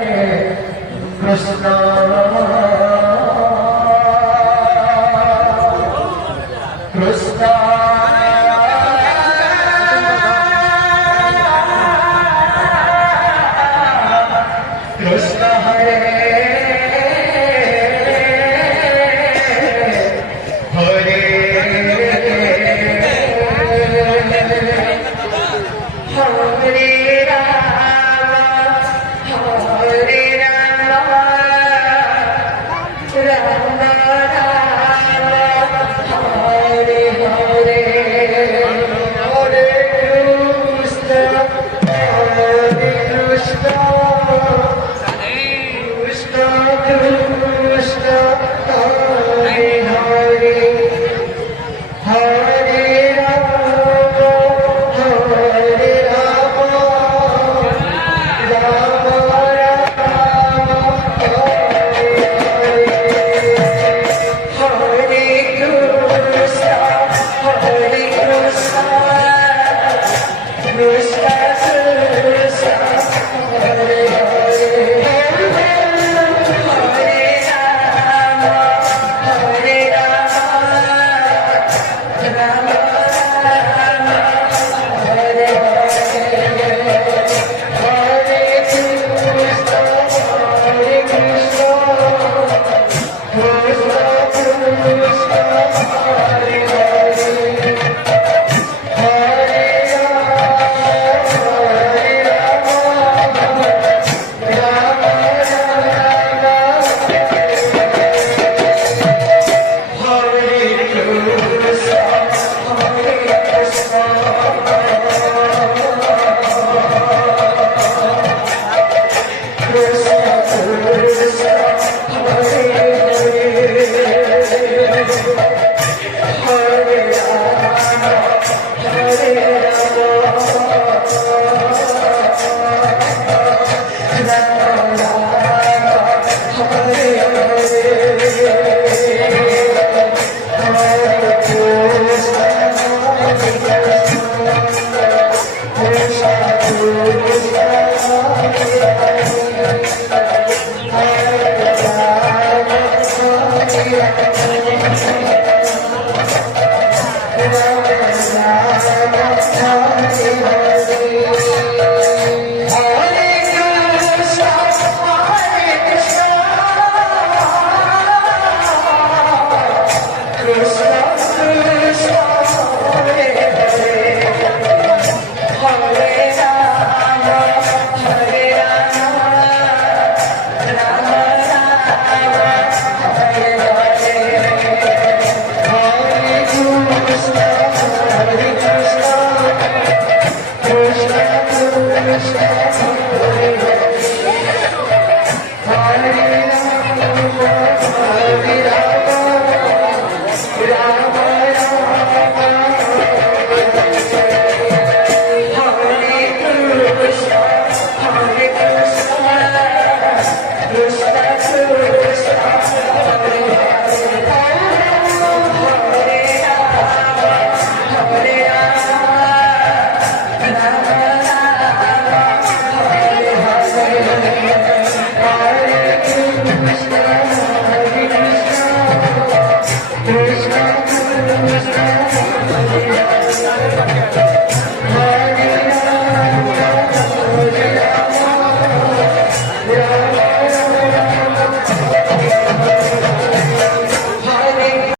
Krishna Krishna Krishna Hare Hare Hare Rama Hare Rama Rama Rama Hare Hare Hare Krishna Hare Krishna Krishna Krishna Hare Hare Hare Rama Hare Rama Rama Rama Hare Hare Hare Krishna Hare Krishna Krishna Krishna Hare Hare Hare Rama Hare Rama Rama Rama Hare Hare Hare Krishna Hare Krishna Krishna Krishna Hare Hare Hare Krishna